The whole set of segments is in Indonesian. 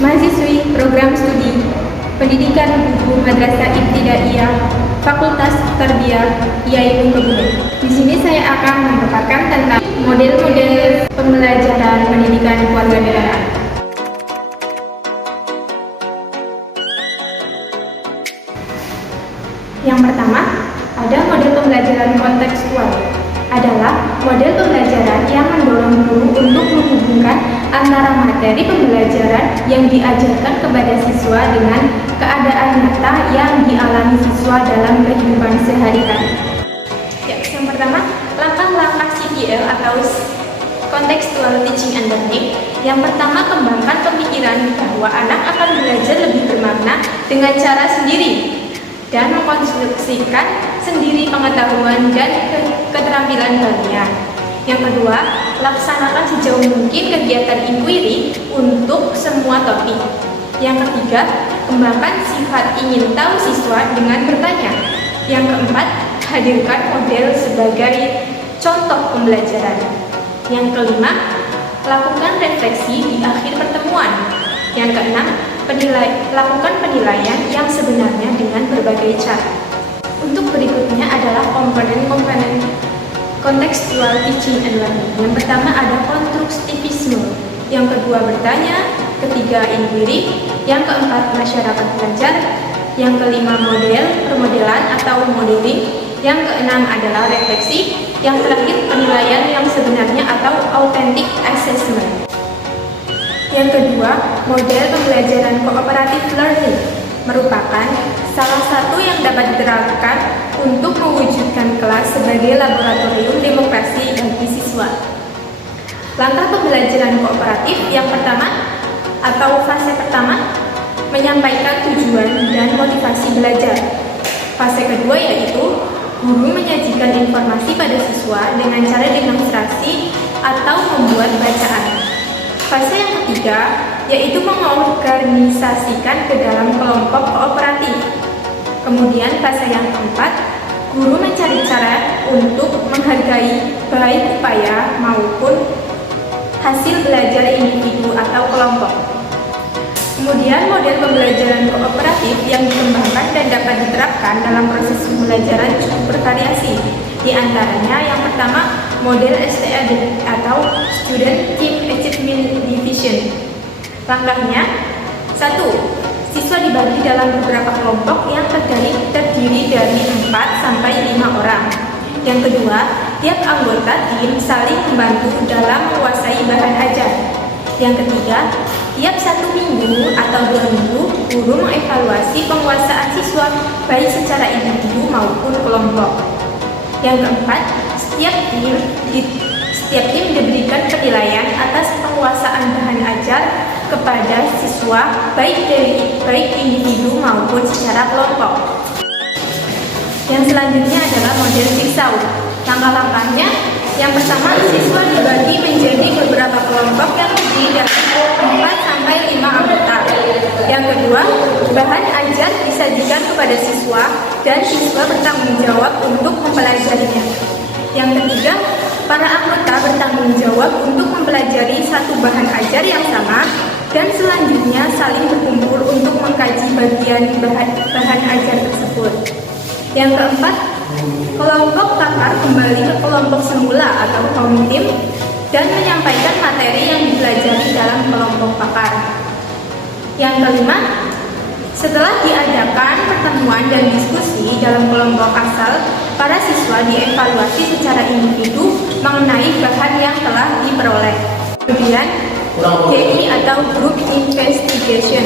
mahasiswi program studi Pendidikan Guru Madrasah Ibtidaiyah Fakultas Tarbiyah IAIN Kebumen. Di sini saya akan memaparkan tentang model-model pembelajaran pendidikan kewarganegaraan. Yang pertama, ada model pembelajaran kontekstual. Adalah model pembelajaran yang mendorong guru untuk menghubungkan antara materi pembelajaran yang diajarkan kepada siswa dengan keadaan nyata yang dialami siswa dalam kehidupan sehari-hari. Ya, yang pertama, langkah-langkah CTL atau Contextual Teaching and Learning. Yang pertama, kembangkan pemikiran bahwa anak akan belajar lebih bermakna dengan cara sendiri dan mengkonstruksikan sendiri pengetahuan dan keterampilan barunya. Yang kedua, laksanakan sejauh mungkin kegiatan inquiry untuk semua topik. Yang ketiga, kembangkan sifat ingin tahu siswa dengan bertanya. Yang keempat, hadirkan model sebagai contoh pembelajaran. Yang kelima, lakukan refleksi di akhir pertemuan. Yang keenam, lakukan penilaian yang sebenarnya dengan berbagai cara. Untuk berikutnya adalah komponen-komponen contextual teaching and learning. Yang pertama ada konstruktivisme, yang kedua bertanya, ketiga inquiry, yang keempat masyarakat belajar, yang kelima permodelan atau modeling, yang keenam adalah refleksi, yang terakhir penilaian yang sebenarnya atau authentic assessment. Yang kedua, model pembelajaran cooperative learning merupakan salah satu yang dapat diterapkan untuk mewujudkan kelas sebagai laboratorium demokrasi bagi siswa. Langkah pembelajaran kooperatif yang pertama atau fase pertama, menyampaikan tujuan dan motivasi belajar. Fase kedua yaitu guru menyajikan informasi pada siswa dengan cara demonstrasi atau membuat bacaan. Fase yang ketiga yaitu mengorganisasikan ke dalam kelompok kooperatif. Kemudian fase yang keempat, guru mencari cara untuk menghargai baik upaya maupun hasil belajar individu atau kelompok. Kemudian model pembelajaran kooperatif yang dikembangkan dan dapat diterapkan dalam proses pembelajaran cukup bervariasi. Di antaranya yang pertama, model STAD atau Student Team Achievement Division. Langkahnya, 1. Siswa dibagi dalam beberapa kelompok yang terdiri dari 4 sampai 5 orang. Yang kedua, tiap anggota tim saling membantu dalam menguasai bahan ajar. Yang ketiga, tiap 1 minggu atau 2 minggu, guru mengevaluasi penguasaan siswa baik secara individu maupun kelompok. Yang keempat, setiap tim diberikan penilaian atas penguasaan bahan ajar kepada siswa baik individu maupun secara kelompok. Yang selanjutnya adalah model Jigsaw. Langkah-langkahnya, yang pertama, siswa dibagi menjadi beberapa kelompok yang terdiri dari 4 sampai 5 anggota. Yang kedua, bahan ajar disajikan kepada siswa dan siswa bertanggung jawab untuk mempelajarinya. Yang ketiga, para anggota bertanggung jawab untuk mempelajari satu bahan ajar yang sama dan selanjutnya saling berkumpul untuk mengkaji bagian bahan ajar tersebut. Yang keempat, kelompok pakar kembali ke kelompok semula atau home team dan menyampaikan materi yang dipelajari dalam kelompok pakar. Yang kelima, setelah diadakan pertemuan dan diskusi dalam kelompok asal, para siswa dievaluasi secara individu mengenai bahan yang telah diperoleh. Kemudian, GI atau Group Investigation.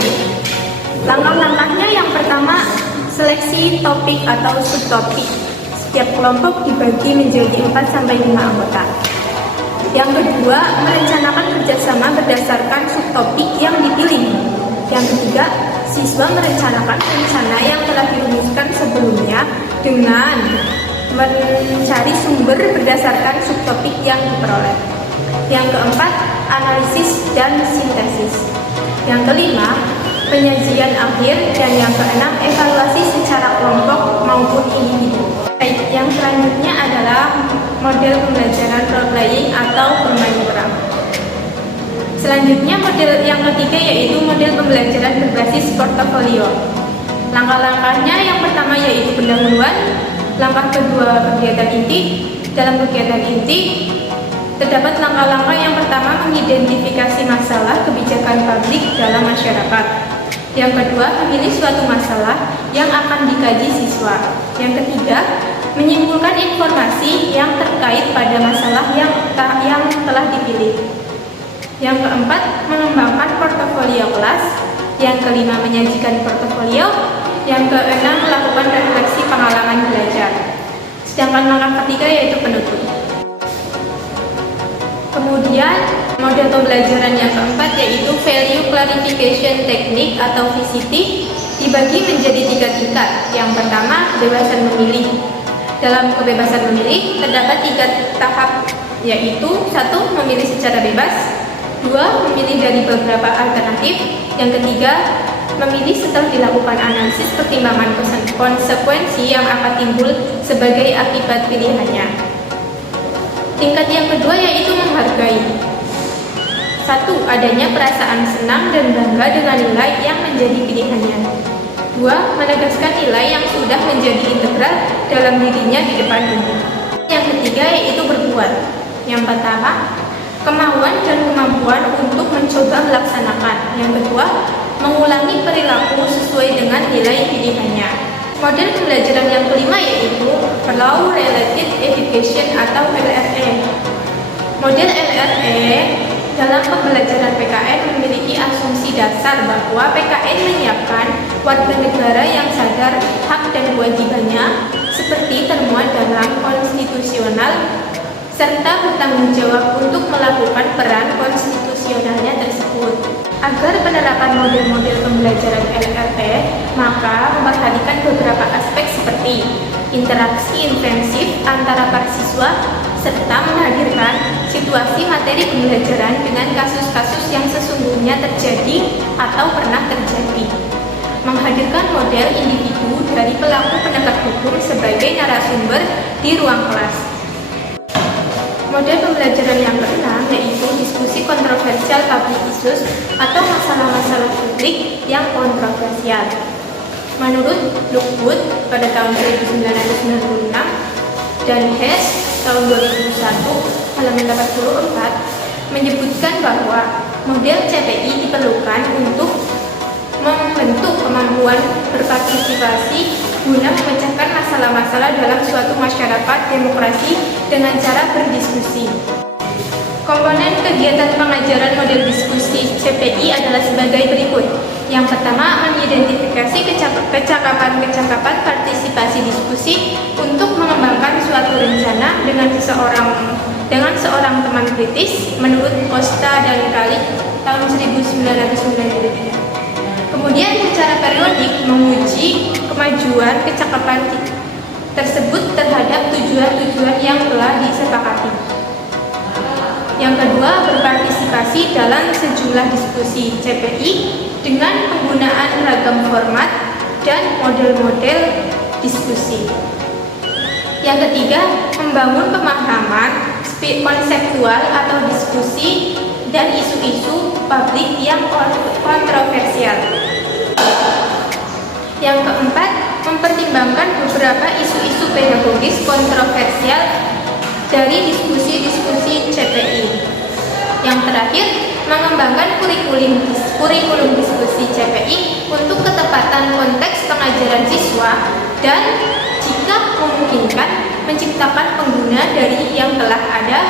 Langkah-langkahnya yang pertama, seleksi topik atau subtopik. Setiap kelompok dibagi menjadi 4 sampai 5 anggota. Yang kedua, merencanakan kerjasama berdasarkan subtopik yang dipilih. Yang ketiga, siswa merencanakan rencana yang telah dirumuskan sebelumnya dengan mencari sumber berdasarkan subtopik yang diperoleh. Yang keempat, analisis dan sintesis. Yang kelima, penyajian akhir. Dan yang keenam, evaluasi secara kelompok maupun individu. Baik, yang selanjutnya adalah model pembelajaran role playing atau bermain peran. Selanjutnya model yang ketiga yaitu model pembelajaran berbasis portofolio. Langkah-langkahnya yang pertama yaitu pendahuluan, langkah kedua kegiatan inti. Dalam kegiatan inti terdapat langkah-langkah yang pertama mengidentifikasi masalah kebijakan publik dalam masyarakat. Yang kedua, memilih suatu masalah yang akan dikaji siswa. Yang ketiga, menyimpulkan informasi yang terkait pada masalah yang telah dipilih. Yang keempat, mengembangkan portofolio kelas. Yang kelima, menyajikan portofolio. Yang keenam, melakukan refleksi pengalaman belajar. Sedangkan langkah ketiga yaitu penutup. Kemudian, model pembelajaran yang keempat yaitu Value Clarification Technique atau VCT dibagi menjadi 3 tingkat. Yang pertama, kebebasan memilih. Dalam kebebasan memilih terdapat 3 tahap, yaitu 1. Memilih secara bebas, 2. Memilih dari beberapa alternatif, yang ketiga, memilih setelah dilakukan analisis pertimbangan konsekuensi yang akan timbul sebagai akibat pilihannya. Tingkat yang kedua yaitu menghargai. 1. Adanya perasaan senang dan bangga dengan nilai yang menjadi pilihannya. 2. Menegaskan nilai yang sudah menjadi integral dalam dirinya di depan umum. Yang ketiga yaitu berbuat. Yang pertama, kemauan dan kemampuan untuk mencoba melaksanakan. Yang kedua, mengulangi perilaku sesuai dengan nilai pilihannya. Model pembelajaran yang kelima yaitu Law Related Education atau LRE. Model LRE dalam pembelajaran PKN memiliki asumsi dasar bahwa PKN menyiapkan warga negara yang sadar hak dan kewajibannya seperti termuat dalam konstitusional serta bertanggung jawab untuk melakukan peran konstitusionalnya tersebut. Agar penerapan model-model pembelajaran LRT, maka memperhatikan beberapa aspek seperti interaksi intensif antara para siswa, serta menghadirkan situasi materi pembelajaran dengan kasus-kasus yang sesungguhnya terjadi atau pernah terjadi. Menghadirkan model individu dari pelaku penegak hukum sebagai narasumber di ruang kelas. Model pembelajaran yang keenam yaitu diskusi kontroversial public issues atau masalah-masalah publik yang kontroversial. Menurut Lockwood pada tahun 1996 dan Hess tahun 2001 halaman 84 menyebutkan bahwa model CPI diperlukan untuk membentuk kemampuan berpartisipasi guna memecahkan masalah-masalah dalam suatu masyarakat demokrasi dengan cara berdiskusi. Komponen kegiatan pengajaran model diskusi CPI adalah sebagai berikut. Yang pertama, mengidentifikasi kecakapan-kecakapan partisipasi diskusi untuk mengembangkan suatu rencana dengan seorang teman kritis menurut Costa dan Kalik tahun 1993. Kemudian secara periodik menguji kemajuan kecakapan tersebut terhadap tujuan-tujuan yang telah disepakati. Yang kedua, berpartisipasi dalam sejumlah diskusi CPI dengan penggunaan ragam format dan model-model diskusi. Yang ketiga, membangun pemahaman konseptual atau diskusi dan isu-isu publik yang kontroversial. Yang keempat, mempertimbangkan beberapa isu-isu pedagogis kontroversial dari diskusi-diskusi CPI. Yang terakhir, mengembangkan kurikulum diskusi CPI untuk ketepatan konteks pengajaran siswa dan jika memungkinkan menciptakan pengguna dari yang telah ada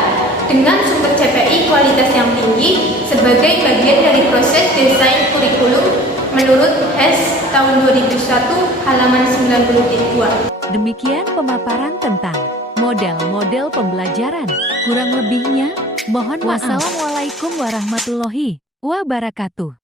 dengan sumber CPI kualitas yang tinggi sebagai bagian dari proses desain kurikulum menurut Hess tahun 2001 halaman 92. Demikian pemaparan tentang model-model pembelajaran. Kurang lebihnya, mohon maaf. Wassalamualaikum warahmatullahi wabarakatuh.